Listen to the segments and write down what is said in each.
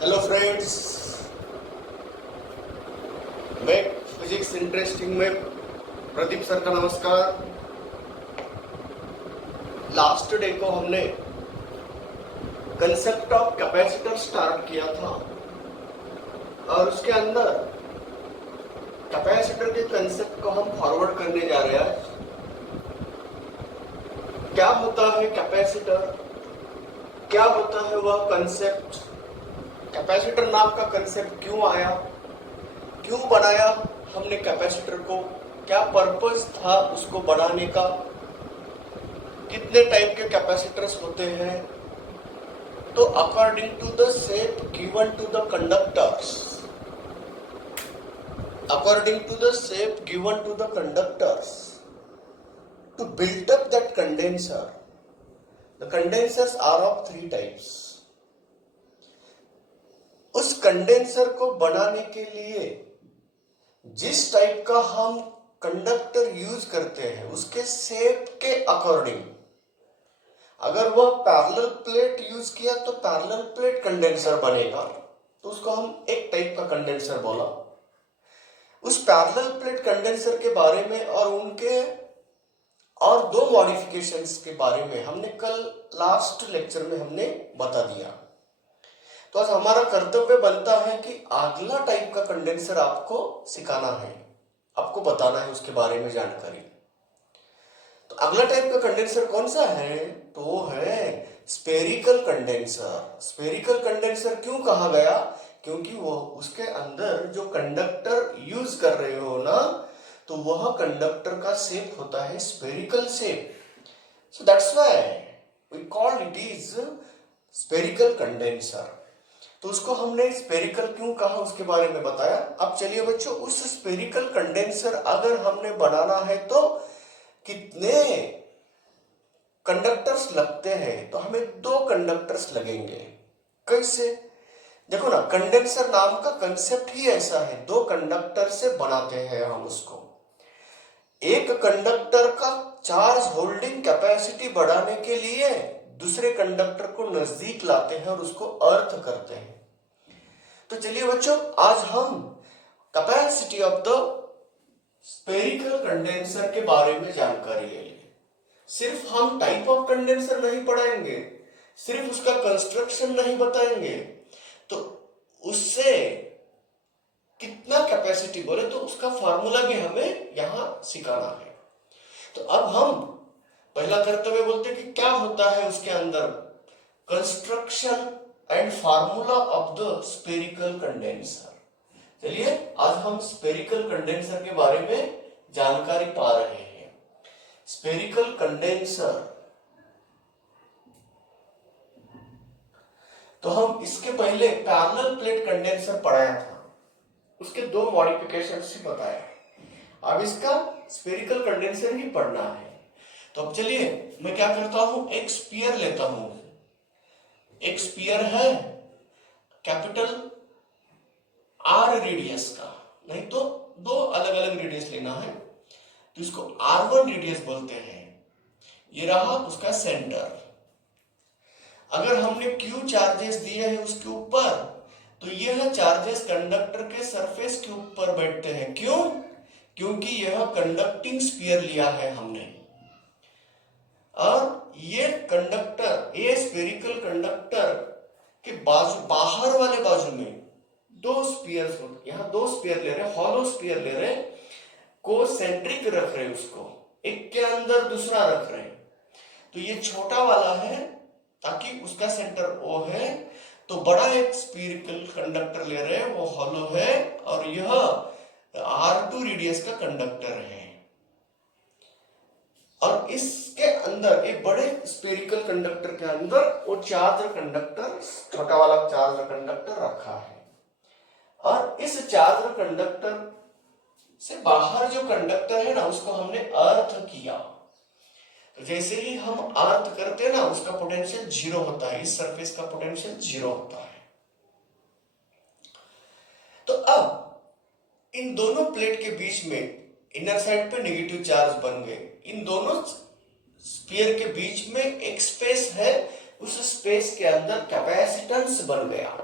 Hello friends, मैं physics interesting में Pradeep sir का नमस्कार। लास्ट डे को हमने कंसेप्ट ऑफ कैपेसिटर स्टार्ट किया था और उसके अंदर कैपेसिटर के कंसेप्ट को हम फॉरवर्ड करने जा रहे हैं। क्या होता है कैपेसिटर, क्या होता है वह कंसेप्ट, कैपेसिटर नाम का कंसेप्ट क्यों आया, क्यों बनाया हमने कैपेसिटर को, क्या पर्पस था उसको बनाने का, कितने टाइप के कैपेसिटर्स होते हैं। तो according to the shape given to the conductors, according to the shape given to the conductors, to build up that condenser, the condensers are of three types. उस कंडेंसर को बनाने के लिए जिस टाइप का हम कंडक्टर यूज करते हैं उसके शेप के अकॉर्डिंग, अगर वह पैरेलल प्लेट यूज किया तो पैरेलल प्लेट कंडेंसर बनेगा, तो उसको हम एक टाइप का कंडेंसर बोला। उस पैरेलल प्लेट कंडेंसर के बारे में और उनके और दो मॉडिफिकेशंस के बारे में हमने कल लास्ट लेक्चर में हमने बता दिया। तो आज हमारा कर्तव्य बनता है कि अगला टाइप का कंडेंसर आपको सिखाना है, आपको बताना है उसके बारे में जानकारी। तो अगला टाइप का कंडेंसर कौन सा है? तो वो है स्फेरिकल कंडेंसर। स्फेरिकल कंडेंसर क्यों कहा गया? क्योंकि वो उसके अंदर जो कंडक्टर यूज कर रहे हो ना, तो वह कंडक्टर का शेप होता है spherical shape. So that's why we call it is spherical condenser. तो उसको हमने स्फेरिकल क्यों कहा उसके बारे में बताया। अब चलिए बच्चों, उस स्फेरिकल कंडेंसर अगर हमने बनाना है तो कितने कंडक्टर्स लगते हैं? तो हमें दो कंडक्टर्स लगेंगे। कैसे? देखो ना, कंडेंसर नाम का कंसेप्ट ही ऐसा है, दो कंडक्टर से बनाते हैं हम उसको। एक कंडक्टर का चार्ज होल्डिंग कैपेसिटी बढ़ाने के लिए दूसरे कंडक्टर को नजदीक लाते हैं और उसको अर्थ करते हैं। तो चलिए बच्चों, आज हम capacity of the spherical condenser के बारे में जानकारी ले लेंगे। सिर्फ हम टाइप ऑफ कंडेंसर नहीं पढ़ाएंगे, सिर्फ उसका कंस्ट्रक्शन नहीं बताएंगे, तो उससे कितना कैपेसिटी बोले तो उसका फार्मूला भी हमें यहां सिखाना है। तो अब हम पहला कर्तव्य बोलते हैं कि क्या होता है उसके अंदर, construction and formula of the spherical condenser. चलिए आज हम स्फेरिकल कंडेंसर के बारे में जानकारी पा रहे हैं। स्फेरिकल कंडेंसर, तो हम इसके पहले पैरेलल प्लेट कंडेंसर पढ़ाया था, उसके दो मॉडिफिकेशन ही बताया। अब इसका स्फेरिकल कंडेंसर ही पढ़ना है। तो अब चलिए मैं क्या करता हूं, एक स्फीयर लेता हूं। एक स्फीयर है कैपिटल आर रेडियस का, नहीं तो दो अलग अलग रेडियस लेना है, तो इसको R1 रेडियस बोलते हैं। ये रहा उसका सेंटर। अगर हमने Q चार्जेस दिए हैं उसके ऊपर, तो यह चार्जेस कंडक्टर के सरफेस के ऊपर बैठते हैं। क्यों? क्योंकि यह कंडक्टिंग स्फीयर लिया है हमने, और ये कंडक्टर, ये स्फेरिकल कंडक्टर के बाजू, बाहर वाले बाजू में दो स्फीयर्स होते, यहां दो स्फीयर ले रहे, हॉलो स्फीयर ले रहे, को सेंट्रिक रख रहे, उसको एक के अंदर दूसरा रख रहे। तो ये छोटा वाला है ताकि उसका सेंटर O है, तो बड़ा एक स्फेरिकल कंडक्टर ले रहे हैं, वो हॉलो है, और यह R2 रेडियस का कंडक्टर है। और इसके अंदर एक बड़े स्फेरिकल कंडक्टर के अंदर वो चार्ज कंडक्टर, छोटा वाला चार्ज कंडक्टर रखा है। और इस चार्ज कंडक्टर से बाहर जो कंडक्टर है ना, उसको हमने अर्थ किया। तो जैसे ही हम अर्थ करते हैं ना, उसका पोटेंशियल जीरो होता है, इस सरफेस का पोटेंशियल जीरो होता है। तो अब इन दोनों प्लेट के बीच में इनर साइड पे नेगेटिव चार्ज बन गए, इन दोनों स्फीयर के बीच में एक स्पेस है, उस स्पेस के अंदर कैपेसिटेंस बन गया।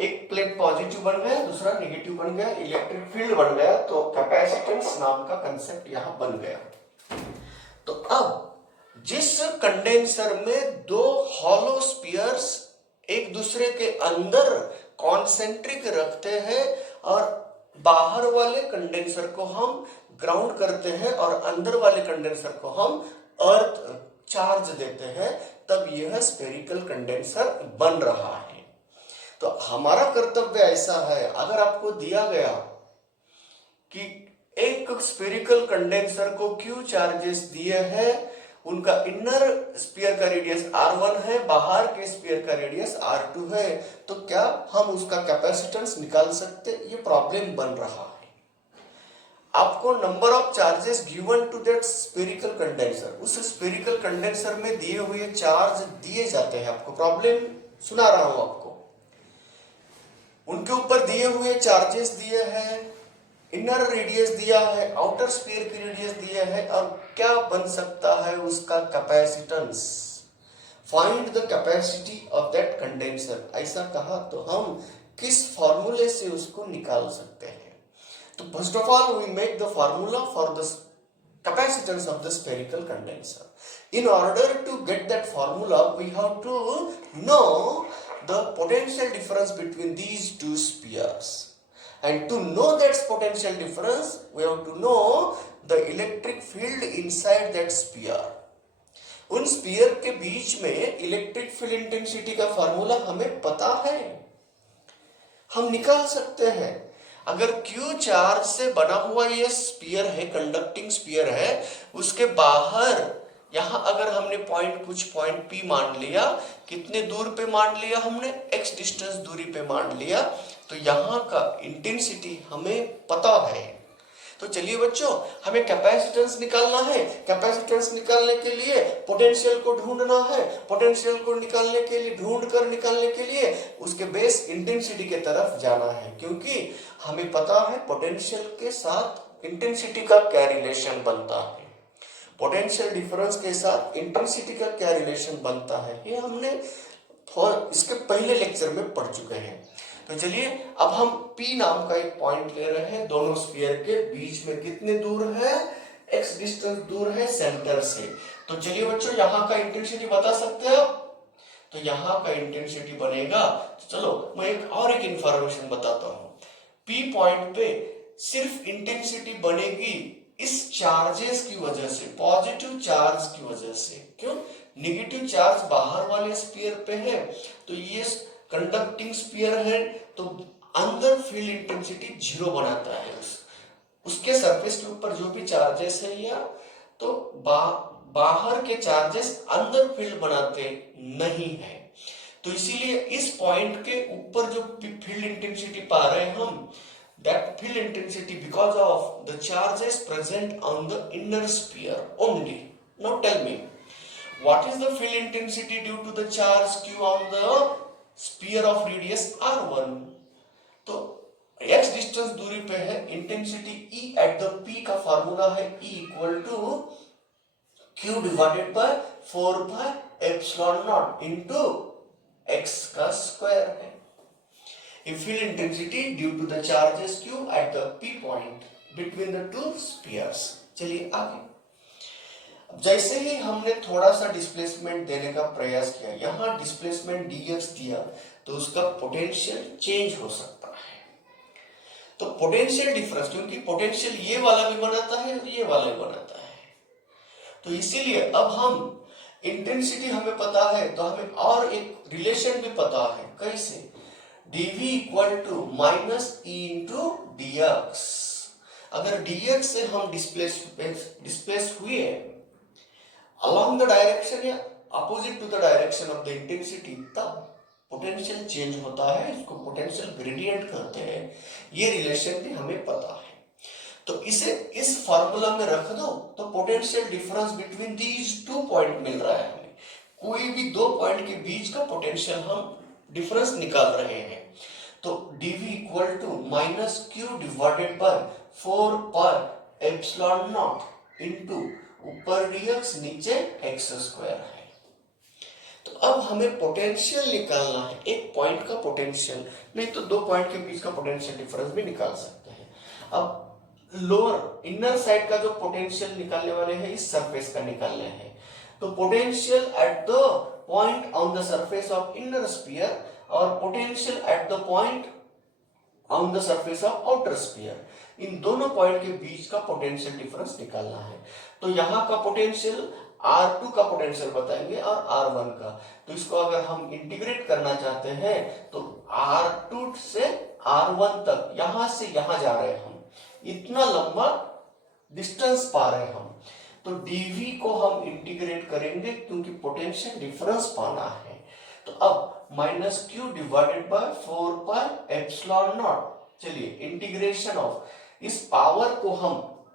एक प्लेट पॉजिटिव बन गया, दूसरा नेगेटिव बन गया, इलेक्ट्रिक फील्ड बन गया, तो कैपेसिटेंस नाम का कंसेप्ट यहां बन गया। तो अब जिस कंडेंसर में दो हॉलो स्फीयर्स एक दूसरे के अंदर कॉन्सेंट्रिक रखते हैं और बाहर वाले कंडेंसर को हम ग्राउंड करते हैं और अंदर वाले कंडेंसर को हम अर्थ चार्ज देते हैं, तब यह स्फेरिकल कंडेंसर बन रहा है। तो हमारा कर्तव्य ऐसा है, अगर आपको दिया गया कि एक स्फेरिकल कंडेंसर को Q चार्जेस दिए हैं, उनका इनर स्फीयर का रेडियस R1 है, बाहर के स्फीयर का रेडियस R2 है, तो क्या हम उसका कैपेसिटेंस निकाल सकते? ये प्रॉब्लम बन रहा है। आपको number of charges given to that spherical condenser, उस स्फेरिकल कंडेंसर में दिए हुए चार्ज दिए जाते हैं। आपको प्रॉब्लम सुना रहा हूं आपको, उनके ऊपर दिए हुए चार्जेस दिए हैं, इनर रेडियस दिया है, आउटर स्फीयर की रेडियस दिया है, और क्या बन सकता है उसका capacitance. Find the capacity of that condenser, ऐसा कहा तो हम किस फॉर्मूले से उसको निकाल सकते हैं? तो first of all we make the formula for the capacitance of the spherical condenser. In order to get that formula, we have to know the potential difference between these two spheres. And to know that potential difference, we have to know the electric field inside that sphere. उन sphere के बीच में electric field intensity का formula हमें पता है, हम निकाल सकते हैं। अगर Q चार्ज से बना हुआ ये स्फीयर है, कंडक्टिंग स्फीयर है, उसके बाहर यहां अगर हमने कुछ पॉइंट P मान लिया, कितने दूर पे मान लिया हमने? x डिस्टेंस दूरी पे मान लिया, तो यहां का इंटेंसिटी हमें पता है। तो चलिए बच्चों, हमें कैपेसिटेंस निकालना है। कैपेसिटेंस निकालने के लिए पोटेंशियल को ढूंढना है, पोटेंशियल को निकालने के लिए निकालने के लिए उसके बेस इंटेंसिटी के तरफ जाना है, क्योंकि हमें पता है पोटेंशियल के साथ इंटेंसिटी का क्या रिलेशन बनता है, पोटेंशियल डिफरेंस के साथ इंटेंसिटी का क्या रिलेशन बनता है, ये हमने इसके पहले लेक्चर में पढ़ चुके हैं। तो चलिए अब हम P नाम का एक पॉइंट ले रहे हैं, दोनों स्फीयर के बीच में कितने दूर है? x डिस्टेंस दूर है सेंटर से। तो चलिए बच्चों, यहाँ का इंटेंसिटी बता सकते हैं आप? तो यहाँ का इंटेंसिटी बनेगा, तो चलो मैं एक इंफॉर्मेशन बताता हूँ। P पॉइंट पे सिर्फ इंटेंसिटी बनेगी इस चार्जेस की वजह से, पॉजिटिव चार्ज की वजह से। क्यों? नेगेटिव चार्ज बाहर वाले स्फीयर पे है, तो ये कंडक्टिंग स्फीयर है, तो अंदर फील्ड इंटेंसिटी 0 बनाता है। उसके सरफेस के ऊपर जो भी चार्जेस है या तो बाहर के चार्जेस अंदर फील्ड बनाते नहीं है। तो इसीलिए इस पॉइंट के ऊपर जो फील्ड इंटेंसिटी पा रहे हैं हम, that field intensity because of the charges present on the inner sphere only. Now tell me, what is the field intensity due to the charge Q on the sphere of radius R1? तो x distance दूरी पे है, intensity E at the P का formula है E equal to Q divided by 4 pi epsilon naught into x का square है। Field intensity due to the charges Q at the P point between the two spheres. चलिए आगे। अब जैसे ही हमने थोड़ा सा डिस्प्लेसमेंट देने का प्रयास किया, यहाँ डिस्प्लेसमेंट dx दिया, तो उसका पोटेंशियल चेंज हो सकता है। तो पोटेंशियल डिफरेंस, क्योंकि पोटेंशियल ये वाला भी बनाता है और ये वाला भी बनाता है, तो इसीलिए अब हम इंटेंसिटी हमें पता है, तो हमें और एक रिलेशन भी पता है। कैसे? dv equal to minus E into dx। अगर dx से हम डिस्प्लेस हुए along the direction या opposite to the direction of the intensity, तब पोटेंशियल चेंज होता है, इसको पोटेंशियल ग्रेडियंट कहते हैं। ये रिलेशन भी हमें पता है, तो इसे इस फॉर्मूला में रख दो, तो potential difference between these two point मिल रहा है हमें। कोई भी दो पॉइंट के बीच का पोटेंशियल हम डिफरेंस निकाल रहे हैं, तो dv equal to minus Q divided by 4 pi epsilon naught into ऊपर dx नीचे x स्क्वायर है। तो तो अब हमें पोटेंशियल निकालना है, एक पॉइंट का पोटेंशियल, नहीं तो दो पॉइंट के बीच का पोटेंशियल डिफरेंस भी निकाल सकते हैं। अब लोअर इनर साइड का जो पोटेंशियल निकालने वाले हैं इस सरफेस का निकालने हैं, तो potential at the point on the surface of inner sphere और potential at the point on the surface of outer sphere, इन दोनों पॉइंट के बीच का पोटेंशियल डिफरेंस निकालना है। तो यहाँ का पोटेंशियल R2 का पोटेंशियल बताएंगे और R1 का, तो इसको अगर हम इंटीग्रेट करना चाहते हैं तो R2 से R1 तक, यहां से यहां जा रहे हैं हम, इतना लंबा डिस्टेंस पा रहे हैं हम, तो dv को हम इंटीग्रेट करेंगे क्योंकि पोटेंशियल डिफरेंस पाना है। तो अब minus Q divided by 4 pi epsilon not, चलिए इंटीग्रेशन ऑफ इस पावर को हम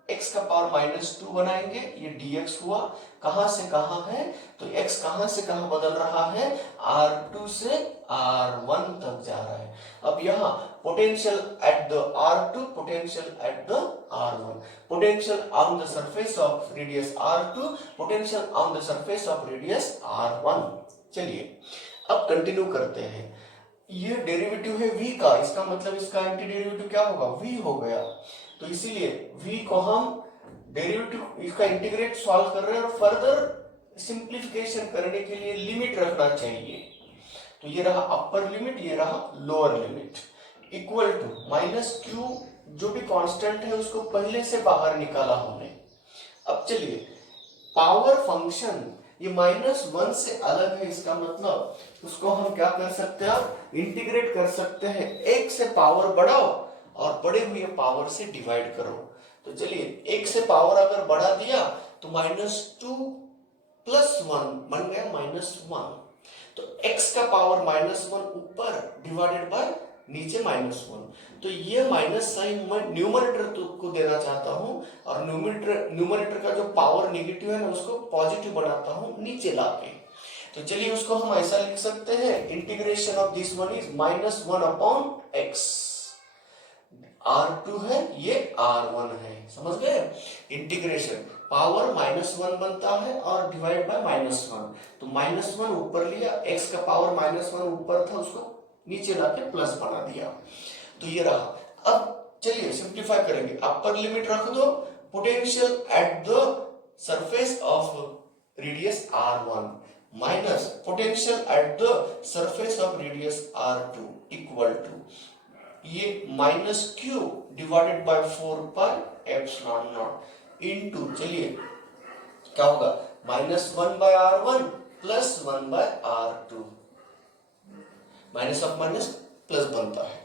x का पावर -2 बनाएंगे, ये dx हुआ, कहां से कहां है, तो x कहां से कहां बदल रहा है, R2 से R1 तक जा रहा है। अब यहाँ potential at the R2, potential at the R1, potential on the surface of radius R2, potential on the surface of radius R1। चलिए अब कंटिन्यू करते हैं, ये डेरिवेटिव है v का, इसका मतलब इसका एंटी डेरिवेटिव क्या होगा, v हो गया, तो इसीलिए v को हम डेरिवेटिव इसका इंटीग्रेट सॉल्व कर रहे हैं और फर्दर सिंप्लीफिकेशन करने के लिए लिमिट रखना चाहिए। तो ये रहा अपर लिमिट, ये रहा lower limit, equal to minus Q, जो भी कांस्टेंट है उसको पहले से बाहर निकाला हमने। अब चलिए पावर फंक्शन ये -1 से अलग है, इसका मतलब उसको हम क्या कर सकते हैं, इंटीग्रेट कर सकते हैं, एक से पावर बढ़ाओ और बड़े हुए पावर से डिवाइड करो। तो चलिए एक से पावर अगर बढ़ा दिया तो -2 + 1 बन गया -1, तो x का पावर -1 ऊपर डिवाइडेड बाय नीचे -1, तो ये माइनस साइन मैं न्यूमरेटर को देना चाहता हूं और न्यूमरेटर का जो पावर नेगेटिव है ना उसको पॉजिटिव बनाता हूं नीचे लाके। तो चलिए उसको हम ऐसा लिख सकते हैं, integration of this one is -1/x, R2 है ये R1 है, समझ गए। इंटीग्रेशन पावर -1 बनता है और डिवाइड बाय -1, तो -1 ऊपर लिया, x का पावर -1 ऊपर था उसको नीचे लाके प्लस बना दिया, तो ये रहा। अब चलिए सिंप्लीफाई करेंगे, अपर लिमिट रख दो, potential at the surface of radius R1 minus potential at the surface of radius R2 equal to ये -q divided by 4 pi epsilon naught into, चलिए क्या होगा, -1/R1 + 1/R2, minus of minus plus बनता है।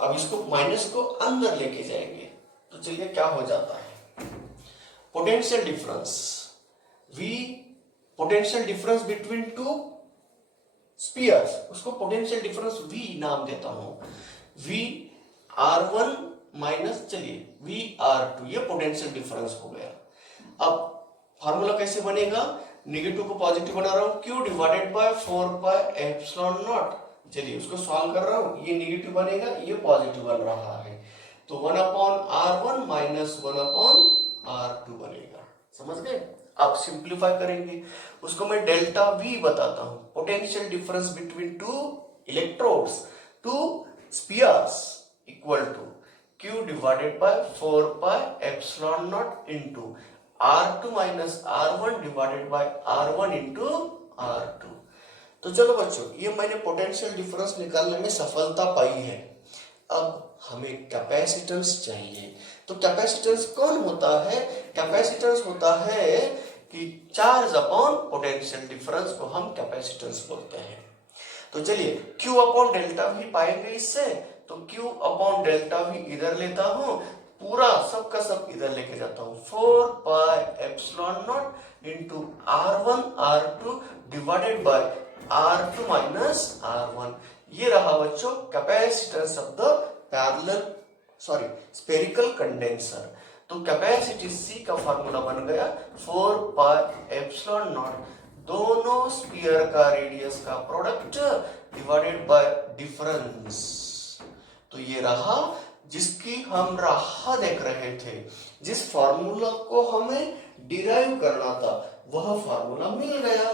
अब इसको माइनस को अंदर लेके जाएंगे, तो चलिए क्या हो जाता है, potential difference v, potential difference between to spheres, उसको पोटेंशियल डिफरेंस v नाम देता हूं, v R1 माइनस, चलिए v R2, ये पोटेंशियल डिफरेंस हो गया। अब फार्मूला कैसे बनेगा, नेगेटिव को पॉजिटिव बना रहा हूं, q divided by 4 pi epsilon not, चलिए उसको सॉल्व कर रहा हूं, ये नेगेटिव बनेगा ये पॉजिटिव बन रहा है, तो 1/R1 माइनस 1/R2 बनेगा, समझ गए। अब सिंप्लीफाई करेंगे, उसको मैं डेल्टा V बताता हूं, potential difference between two electrodes, two spheres equal to q divided by 4 pi epsilon naught into R2 minus R1 divided by R1 into R2। तो चलो बच्चों, ये मैंने पोटेंशियल डिफरेंस निकालने में सफलता पाई है। अब हमें कैपेसिटेंस चाहिए, तो कैपेसिटेंस कौन होता है, कैपेसिटेंस होता है कि चार्ज अपॉन पोटेंशियल डिफरेंस को हम कैपेसिटेंस बोलते हैं। तो चलिए q अपॉन डेल्टा v पाएंगे इससे, तो q अपॉन डेल्टा v इधर लेता हूं, पूरा सब का सब इधर लेके जाता हूं, 4 pi epsilon naught into R1 R2 divided by R2 minus R1, ये रहा बच्चों capacitance of the spherical condenser. तो कैपेसिटी C का फार्मूला बन गया 4 पाई एप्सिलॉन नॉट, दोनों स्फीयर का रेडियस का प्रोडक्ट डिवाइडेड बाय डिफरेंस, तो ये रहा जिसकी हम राह देख रहे थे, जिस फार्मूला को हमें डिराइव करना था वह फार्मूला मिल गया।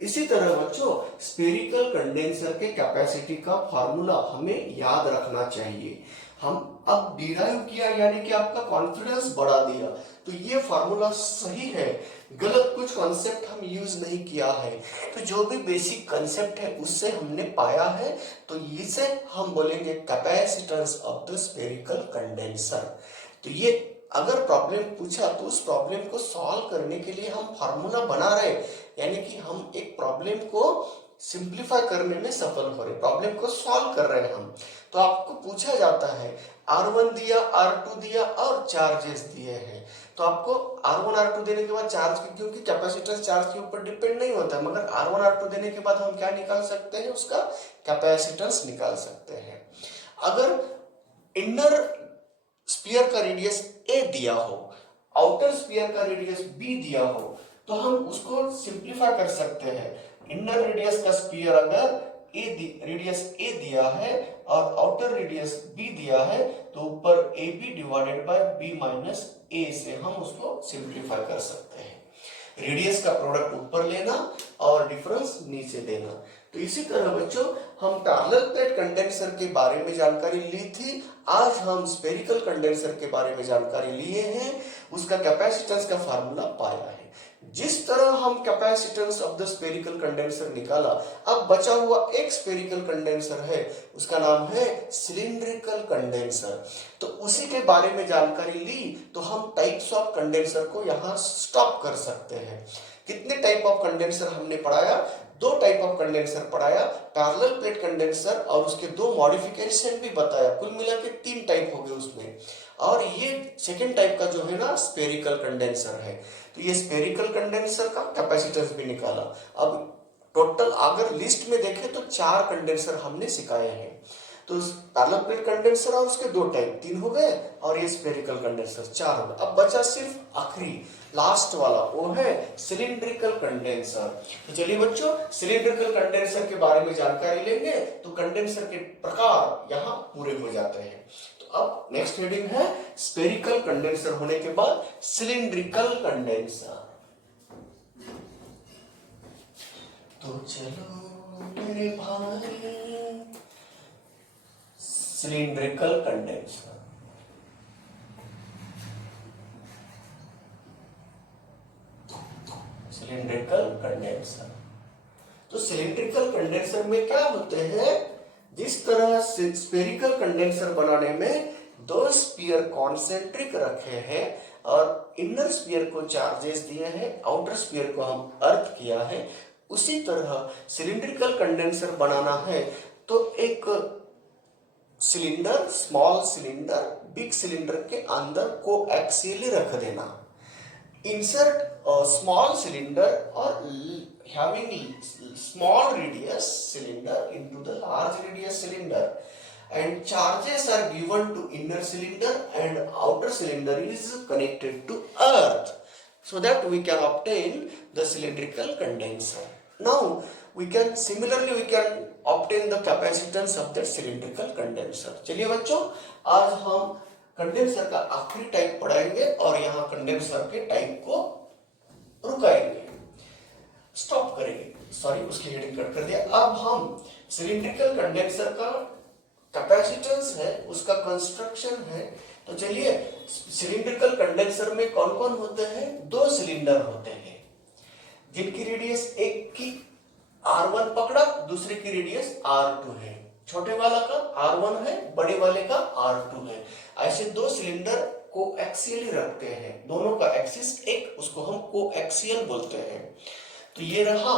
इसी तरह बच्चों स्फेरिकल कंडेंसर के कैपेसिटी का फार्मूला हमें याद रखना चाहिए। हम अब डिराइव किया यानी कि आपका कॉन्फिडेंस बढ़ा दिया, तो ये फार्मूला सही है, गलत कुछ कॉन्सेप्ट हम यूज नहीं किया है। तो जो भी बेसिक कॉन्सेप्ट है उससे हमने पाया है, तो इसे हम बोलेंगे capacitance of the spherical condenser. तो ये अगर प्रॉब्लम पूछा तो उस प्रॉब्लम को सॉल्व करने के लिए हम फार्मूला बना रहे, यानी कि हम एक प्रॉब्लम को सिंप्लीफाई करने में सफल हो रहे, प्रॉब्लम को सॉल्व कर रहे हैं हम। तो आपको पूछा जाता है R1 दिया, R2 दिया और चार्जेस दिए हैं, तो आपको R1 R2 देने के बाद चार्ज, क्योंकि कैपेसिटेंस चार्ज के ऊपर डिपेंड नहीं होता है, मगर R1 R2 देने के बाद हम क्या निकाल सकते हैं, उसका कैपेसिटेंस निकाल सकते हैं। अगर इनर स्फीयर का रेडियस a दिया हो, आउटर स्फीयर का रेडियस b दिया हो, तो हम उसको सिंप्लीफाई कर सकते हैं। इनर रेडियस का स्फीयर अगर रेडियस a दिया है और आउटर रेडियस b दिया है, तो ऊपर ab divided by b minus a से हम उसको सिंप्लीफाई कर सकते हैं। रेडियस का प्रोडक्ट ऊपर लेना और डिफरेंस नीचे देना। तो इसी तरह बच्चों हम पैरेलल प्लेट कंडेंसर के बारे में जानकारी ली थी, आज हम स्फेरिकल कंडेंसर के बारे में जानकारी लिए हैं, उसका कैपेसिटेंस का फार्मूला पाया है। जिस तरह हम capacitance of the spherical condenser निकाला, अब बचा हुआ एक स्फेरिकल कंडेंसर है, उसका नाम है सिलिंड्रिकल कंडेंसर। तो उसी के बारे में जानकारी ली तो हम टाइप्स ऑफ कंडेंसर को यहाँ स्टॉप कर सकते हैं। कितने टाइप ऑफ कंडेंसर हमने पढ़ाया? दो टाइप ऑफ कंडेंसर पढ़ाया, पैरेलल प्लेट कंडेंसर और उसके दो मॉडिफिकेशन भी बताया, कुल मिला के 3 टाइप हो गए उसमें। और ये सेकेंड टाइप का जो है ना स्फेरिकल कंडेंसर है, तो ये स्फेरिकल कंडेंसर का कैपेसिटेंस भी निकाला। अब टोटल अगर लिस्ट में देखें तो 4 कंडेंसर हमने सिखाए हैं। तो पैरेलल प्लेट कंडेंसर और उसके 2 टाइप 3 हो गए, और ये स्फेरिकल कंडेंसर 4 हो गए। अब बचा सिर्फ आखिरी लास्ट वाला, वो है सिलिंड्रिकल कंडेंसर। तो चलिए बच्चों सिलिंड्रिकल कंडेंसर के बारे में जानकारी लेंगे, तो कंडेंसर के प्रकार यहाँ पूरे हो जाते हैं। तो अब नेक्स्ट हेडिंग है स्फेरिकल कंडेंसर होने के बाद सिलिंड्रिकल कंडेंसर। तो चलो मेरे भाई सिलिंड्रिकल कंडेंसर। सिलिंड्रिकल कंडेंसर, तो सिलिंड्रिकल कंडेंसर में क्या होते हैं, जिस तरह स्फेरिकल कंडेंसर बनाने में 2 स्फीयर कॉन्सेंट्रिक रखे हैं और इनर स्फीयर को चार्जेस दिए हैं, आउटर स्फीयर को हम अर्थ किया है, उसी तरह सिलिंड्रिकल कंडेंसर बनाना है तो एक cylinder, small cylinder big cylinder के अंदर कोएक्सियली रख देना। इंसर्ट स्मॉल सिलेंडर और having small radius cylinder into the large radius cylinder, and charges are given to inner cylinder and outer cylinder is connected to earth, so that we can obtain the cylindrical condenser. Now we can similarly obtain the capacitance of that cylindrical condenser. चलिए बच्चों आज हम condenser का आखिरी type पढ़ाएंगे और यहाँ condenser के टाइप को रुकाएंगे, स्टॉप करेंगे, सॉरी उसकी हेडिंग कट कर दिया। अब हम सिलिंड्रिकल कंडेंसर का कैपेसिटेंस है, उसका कंस्ट्रक्शन है। तो चलिए सिलिंड्रिकल कंडेंसर में कौन कौन होते हैं? 2 सिलेंडर होते हैं जिनकी रेडियस, एक की R1 पकड़ा, दूसरे की रेडियस R2 है। छोटे वाला का R1 है, बड़े वाले का R2 है। ऐसे 2 सिलेंडर कोएक्सियल रखते हैं, दोनों का एक्सिस एक, उसको हम कोएक्सियल बोलते हैं। तो ये रहा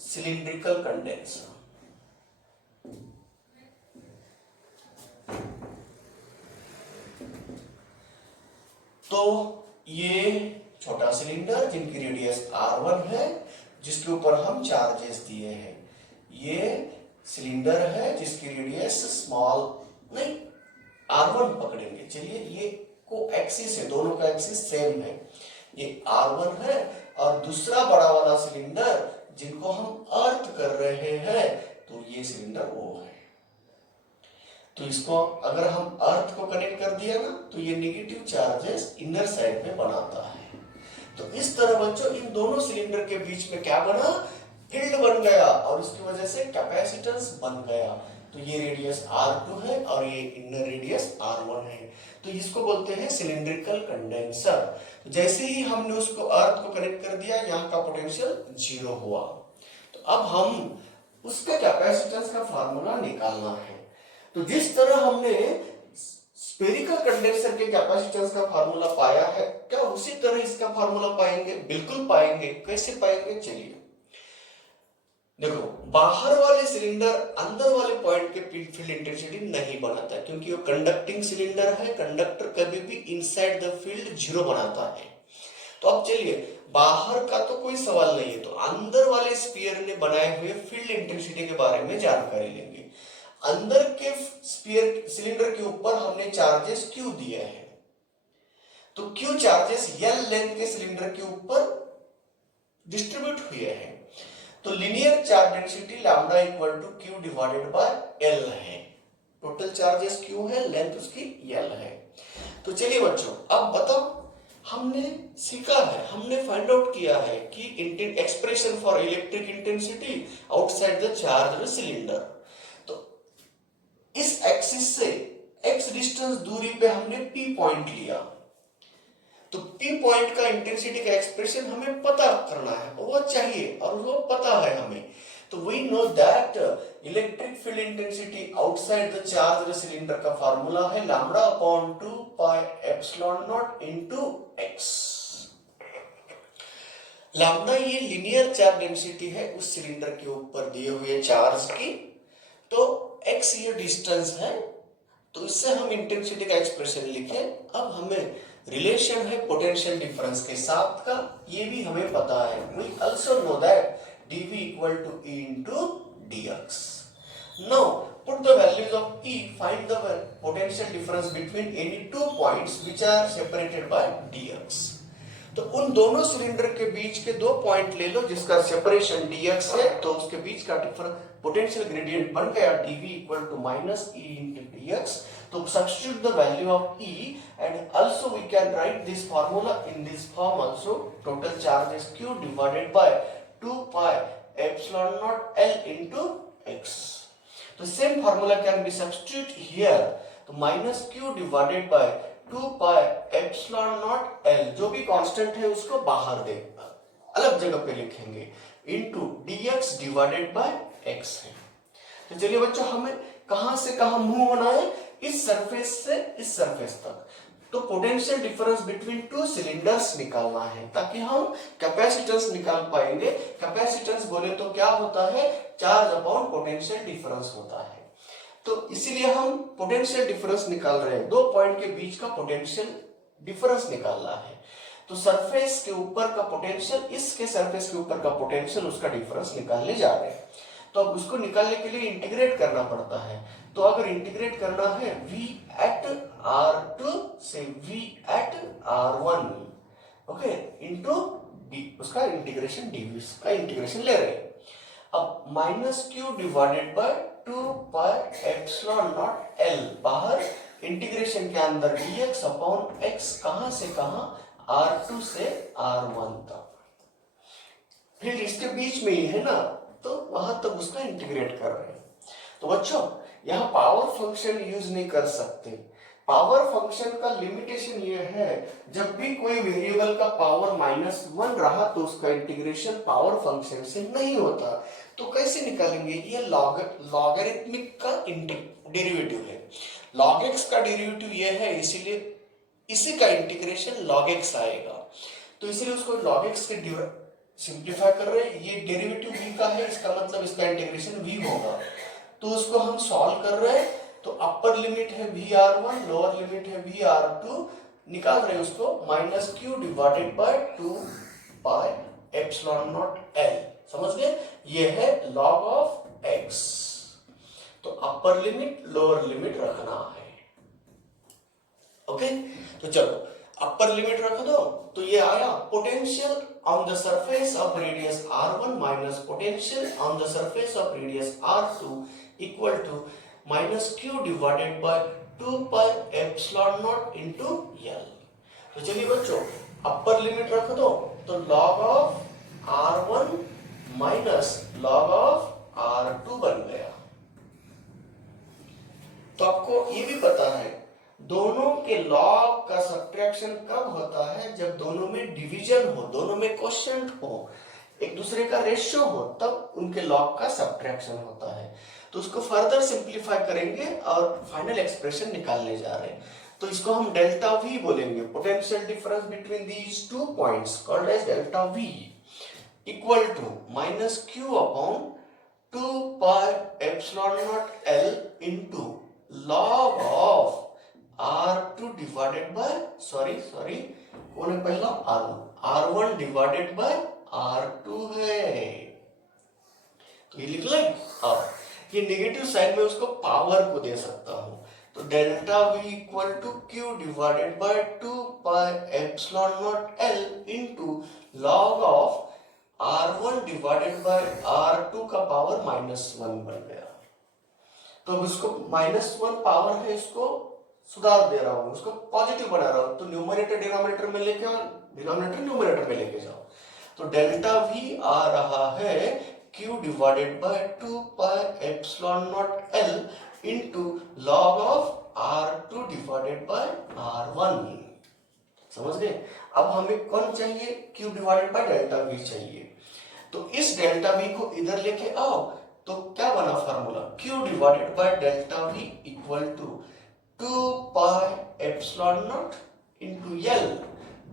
सिलिंड्रिकल कंडेंसर। तो ये छोटा सिलेंडर जिनकी रेडियस R1 है, जिसके ऊपर हम चार्जेस दिए हैं। ये सिलेंडर है जिसकी रेडियस स्मॉल नहीं R1 पकड़ेंगे। चलिए ये कोएक्सिस है, दोनों का एक्सिस सेम है। ये R1 है और दूसरा बड़ा वाला सिलेंडर जिनको हम अर्थ कर रहे हैं, तो ये सिलेंडर वो है। तो इसको अगर हम अर्थ को कनेक्ट कर दिया ना, तो ये नेगेटिव चार्जेस इनर साइड में बनाता है। तो इस तरह बच्चों इन दोनों सिलेंडर के बीच में क्या बना? फील्ड बन गया और उसकी वजह से कैपेसिटेंस बन गया। तो ये रेडियस R2 है और ये इनर रेडियस R1 है। तो इसको बोलते हैं सिलिंड्रिकल कंडेंसर। तो जैसे ही हमने उसको अर्थ को कनेक्ट कर दिया, यहाँ का पोटेंशियल 0 हुआ। तो अब हम उसके कैपेसिटेंस का फार्मूला निकालना है। तो जिस तरह हमने स्फेरिकल कंडेंसर के कैपेसिटेंस का फार्मूला पाया है, क्या उसी तरह इसका फार्मूला पाएंगे? बिल्कुल पाएंगे। कैसे पाएंगे? चलिए देखो, बाहर वाले सिलेंडर अंदर वाले पॉइंट के फील्ड इंटेंसिटी नहीं बनाता, क्योंकि वो कंडक्टिंग सिलेंडर है। कंडक्टर कभी भी इनसाइड द फील्ड 0 बनाता है। तो अब चलिए, बाहर का तो कोई सवाल नहीं है, तो अंदर वाले स्फीयर ने बनाए हुए फील्ड इंटेंसिटी के बारे में जानकारी लेंगे। अंदर के स्फीयर सिलेंडर के ऊपर हमने चार्जेस क्यू दिए हैं, तो क्यू चार्जेस L लेंथ के सिलेंडर के ऊपर डिस्ट्रीब्यूट हुए हैं। तो linear charge density lambda equal to Q divided by L है। टोटल चार्जेस क्यू है, लेंथ उसकी L है। तो चलिए बच्चों, अब बताओ, हमने सीखा है, हमने फाइंड आउट किया है कि expression for electric intensity outside the charge cylinder. तो इस एक्सिस से x डिस्टेंस दूरी पे हमने P पॉइंट लिया। तो P पॉइंट का इंटेंसिटी का एक्सप्रेशन हमें पता करना है, वो चाहिए और वो पता है हमें। तो we know that electric field intensity outside the charge cylinder का फार्मूला है lambda upon 2 pi epsilon naught into x। Lambda ये लीनियर चार्ज डेंसिटी है उस सिलेंडर के ऊपर दिए हुए चार्ज की। तो x ये डिस्टेंस है, तो इससे हम इंटेंसिटी का एक्सप्रेशन लिखे। अब हमें रिलेशन है पोटेंशियल डिफरेंस के साथ का, ये भी हमें पता है। We also know that dV equal to E into dx. Now put the values of E, find the potential difference between any two points which are separated by dx. तो उन दोनों सिलेंडर के बीच के दो पॉइंट ले लो जिसका separation dx है, तो उसके बीच का डिफरेंस पोटेंशियल ग्रेडियंट बन गया dV equal to minus E into dx. तो substitute the value of E and also we can write this formula in this form also. Total charge is Q divided by 2 pi epsilon naught L into x. So same formula can be substituted here. तो minus Q divided by 2 pi epsilon naught L, जो भी constant है उसको बाहर दे, अलग जगह पे लिखेंगे, into dx divided by x है। तो चलिए बच्चों, हमें कहां से कहां मूव होना है? इस सरफेस से इस सरफेस तक। तो potential difference between to cylinders निकालना है ताकि हम कैपेसिटेंस निकाल पाएंगे। कैपेसिटेंस बोले तो क्या होता है? चार्ज अपॉन पोटेंशियल डिफरेंस होता है। तो इसीलिए हम पोटेंशियल डिफरेंस निकाल रहे हैं, दो पॉइंट के बीच का पोटेंशियल डिफरेंस निकालना है। तो सरफेस के ऊपर का पोटेंशियल, इसके सरफेस के ऊपर का पोटेंशियल, उसका डिफरेंस निकालने जा रहे हैं। तो अब उसको निकालने के लिए इंटीग्रेट करना पड़ता है। तो अगर इंटीग्रेट करना है V at R2 से V at R1, okay, into d, उसका इंटीग्रेशन dV का इंटीग्रेशन ले रहे हैं। अब minus Q divided by 2 pi epsilon naught L, बाहर इंटीग्रेशन के अंदर dx अपॉन x, कहां से कहां? R2 से R1 तक। फिर इसके बीच में ही है ना, तो वहां तक उसका इंटीग्रेट कर रहे हैं। तो बच्चों, यहाँ पावर फंक्शन यूज नहीं कर सकते। पावर फंक्शन का लिमिटेशन ये है, जब भी कोई वेरिएबल का पावर -1 रहा तो उसका इंटीग्रेशन पावर फंक्शन से नहीं होता। तो कैसे निकालेंगे? ये लॉगरिथमिक का डेरिवेटिव है। log x का डेरिवेटिव ये है, इसीलिए इसी का इंटीग्रेशन log x आएगा। तो इसीलिए उसको log x के सिंप्लीफाई कर रहे हैं। ये डेरिवेटिव v का है, इसका मतलब इसका इंटीग्रेशन v होगा। तो उसको हम सॉल्व कर रहे हैं। तो अपर लिमिट है VR1, लोअर लिमिट है VR2, निकाल रहे हैं उसको minus Q divided by 2 pi epsilon naught L। समझ गए? ये है log ऑफ x। तो अपर लिमिट लोअर लिमिट रखना है। ओके, तो चलो अपर लिमिट रख दो। तो ये आया potential on the surface of radius R1 minus potential on the surface of radius R2 equal to minus Q divided by 2 pi epsilon naught into L। तो चलिए बच्चों, अपर लिमिट रख दो। तो log of R1 minus log of R2 बन गया। तो आपको ये भी पता है दोनों के लॉग का सब्ट्रैक्शन कब होता है, जब दोनों में डिवीजन हो, दोनों में क्वोशिएंट हो, एक दूसरे का रेशियो हो, तब उनके लॉग का सब्ट्रैक्शन होता है। तो उसको फर्दर सिंप्लीफाई करेंगे और फाइनल एक्सप्रेशन निकालने जा रहे हैं। तो इसको हम डेल्टा वी बोलेंगे, potential difference between these two points called as delta V equal to minus Q upon 2 pi epsilon naught L into log of R2 divided by कौन है पहला, R1 डिवाइडेड बाय R2 है। तो ये लिख लें। अब ये नेगेटिव साइड में उसको पावर को दे सकता हूं, तो delta V equal to Q divided by 2 pi epsilon naught L into log of R1 divided by R2 का पावर -1 बन गया। तो अब इसको -1 पावर है, इसको सुधार दे रहा हूं, उसको पॉजिटिव बना रहा हूं। तो न्यूमरेटर डिनोमिनेटर में लेके आओ, डिनोमिनेटर न्यूमरेटर में लेके जाओ। तो डेल्टा वी आ रहा है q divided by 2 pi epsilon naught l into log of R2 divided by R1। समझ गए? अब हमें कौन चाहिए, q divided by delta v चाहिए। तो इस डेल्टा v को इधर लेके आओ, तो क्या बना formula, q divided by delta v equal to 2 pi epsilon naught into l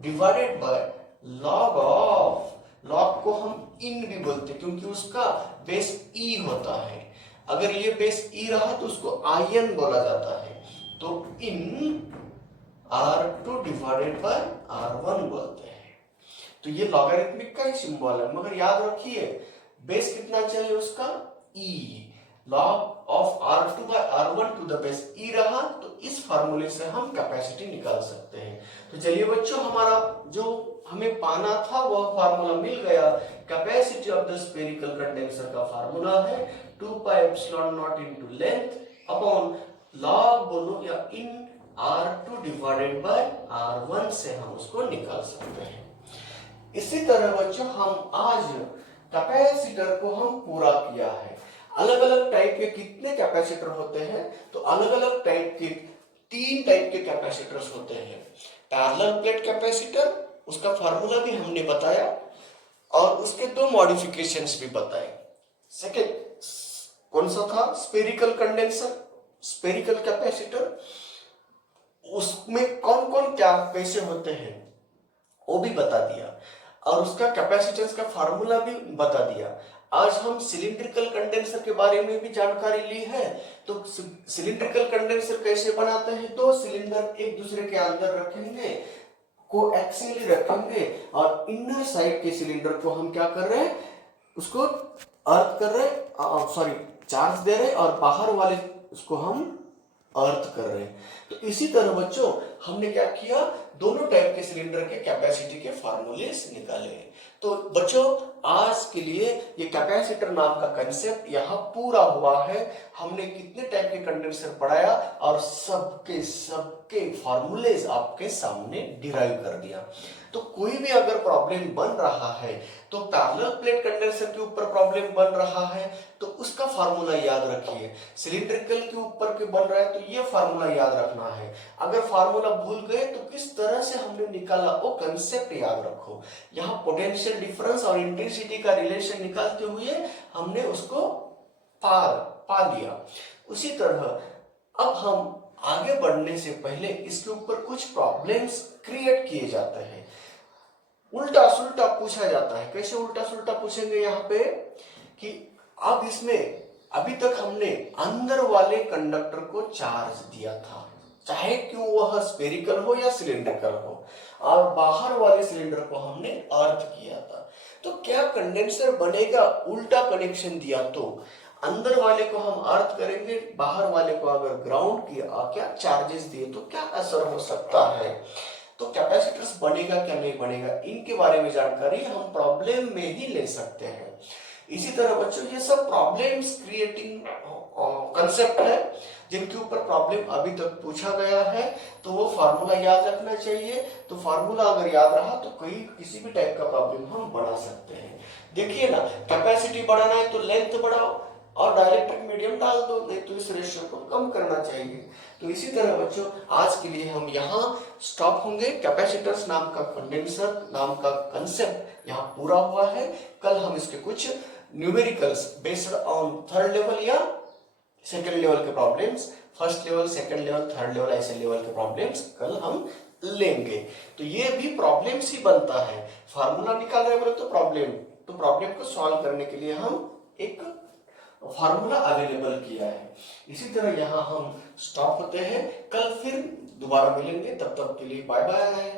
divided by log of, log को हम इन भी बोलते हैं क्योंकि उसका बेस e होता है। अगर ये बेस e रहा तो उसको in बोला जाता है। तो इन R2 डिवाइडेड बाय R1 बोलते हैं। तो ये लॉगरिथमिक का ही सिंबल है, मगर याद रखिए बेस कितना चाहिए उसका, e, log of R2 by R1 to the base e रहा, तो इस फार्मूले से हम कैपेसिटी निकाल सकते हैं। तो चलिए बच्चों, हमारा जो हमें पाना था वह फार्मूला मिल गया। Capacity of the spherical condenser का फार्मूला है 2 pi epsilon naught into length upon log बोलो या इन R2 डिवाइडेड बाय R1 से हम उसको निकाल सकते हैं। इसी तरह बच्चों हम आज कैपेसिटर को हम पूरा किया है। अलग अलग टाइप के कितने कैपेसिटर होते हैं, तो अलग अलग टाइप के 3 टाइप के कैपेसिटर्स होते हैं। पैरेलल प्लेट कैपेसिटर, उसका फार्मूला भी हमने बताया और उसके 2 मॉडिफिकेशंस भी बताए। सेकंड कौन सा था, स्फेरिकल कंडेंसर, स्फेरिकल कैपेसिटर, उसमें कौन कौन क्या कैसे होते हैं वो भी बता दिया और उसका कैपेसिटेंस का फार्मूला भी बता दिया। आज हम सिलिंड्रिकल कंडेंसर के बारे में भी जानकारी ली है। तो सिलिंड्रिकल कंडेंसर कैसे बनाते हैं, 2 सिलेंडर एक दूसरे के अंदर रखेंगे, कोएक्सियली रखेंगे और इनर साइड के सिलेंडर को हम क्या कर रहे हैं, उसको अर्थ कर रहे चार्ज दे रहे और बाहर वाले उसको हम अर्थ कर रहे हैं। तो इसी तरह बच्चों हमने क्या किया, दोनों टाइप के सिलेंडर के कैपेसिटी के फार्मूलेस निकाले। तो बच्चों आज के लिए ये कैपेसिटर नाम का कंसेप्ट यहाँ पूरा हुआ है। हमने कितने टाइप के कंडेंसर पढ़ाया और सबके फार्मूलेस आपके सामने डिराइव कर दिया। तो कोई भी अगर प्रॉब्लम बन रहा है, तो पैरेलल प्लेट कंडेंसर के ऊपर प्रॉब्लम बन रहा है तो उसका फार्मूला याद रखिए। सिलिंड्रिकल के ऊपर के बन रहा है तो ये फार्मूला याद रखना है। अगर फार्मूला भूल गए तो किस तरह से हमने निकाला वो कंसेप्ट याद रखो। यहाँ पोटेंशियल डिफरेंस और इंटेंसिटी का रिलेशन निकालते हुए हमने उसको पा लिया। उसी तरह अब हम आगे बढ़ने से पहले इसके ऊपर कुछ प्रॉब्लम्स क्रिएट किए जाते हैं, उल्टा सुल्टा पूछा जाता है। कैसे उल्टा सुल्टा पूछेंगे यहाँ पे कि अब इसमें अभी तक हमने अंदर वाले कंडक्टर को चार्ज दिया था, चाहे क्यों वह स्फेरिकल हो या सिलिंड्रिकल हो, और बाहर वाले सिलेंडर को हमने अर्थ किया था। तो क्या कंडेंसर बनेगा उल्टा कनेक्शन दिया तो अंदर वाले को हम अर्थ करेंगे, बाहर वाले को अगर ग्राउंड किया, क्या चार्जेस दिए तो क्या असर हो सकता है, तो कैपेसिटर्स बनेगा क्या नहीं बनेगा, इनके बारे में जानकारी हम प्रॉब्लम में ही ले सकते हैं। इसी तरह बच्चों ये सब प्रॉब्लम्स क्रिएटिंग कंसेप्ट है जिनके ऊपर प्रॉब्लम अभी तक पूछा गया है, तो वो फार्मूला याद रखना चाहिए। तो फार्मूला अगर याद रहा तो कोई किसी भी टाइप का प्रॉब्लम हम बना सकते हैं। देखिए ना, कैपेसिटी बढ़ाना है तो लेंथ बढ़ाओ और डाइलेक्ट्रिक मीडियम डाल दो, नहीं तो इस रेशियो को कम करना चाहिए। तो इसी तरह बच्चों आज के लिए हम यहाँ स्टॉप होंगे। कैपेसिटर्स नाम का कंडेंसर नाम का कंसेप्ट यहाँ पूरा हुआ है। कल हम इसके कुछ numericals based on third level या सेकेंड लेवल के problems, first level, second level, third level, ऐसे लेवल के प्रॉब्लम्स कल हम लेंगे। तो ये भी प्रॉब्लम्स ही बनता है। फार्मूला निकाल रहे बोले तो प्रॉब्लम को सॉल्व करने के लिए हम एक फार्मूला अवेलेबल किया है। इसी तरह यहाँ हम स्टॉप होते हैं। कल फिर दोबारा मिलेंगे, तब तक के लिए बाय बाय।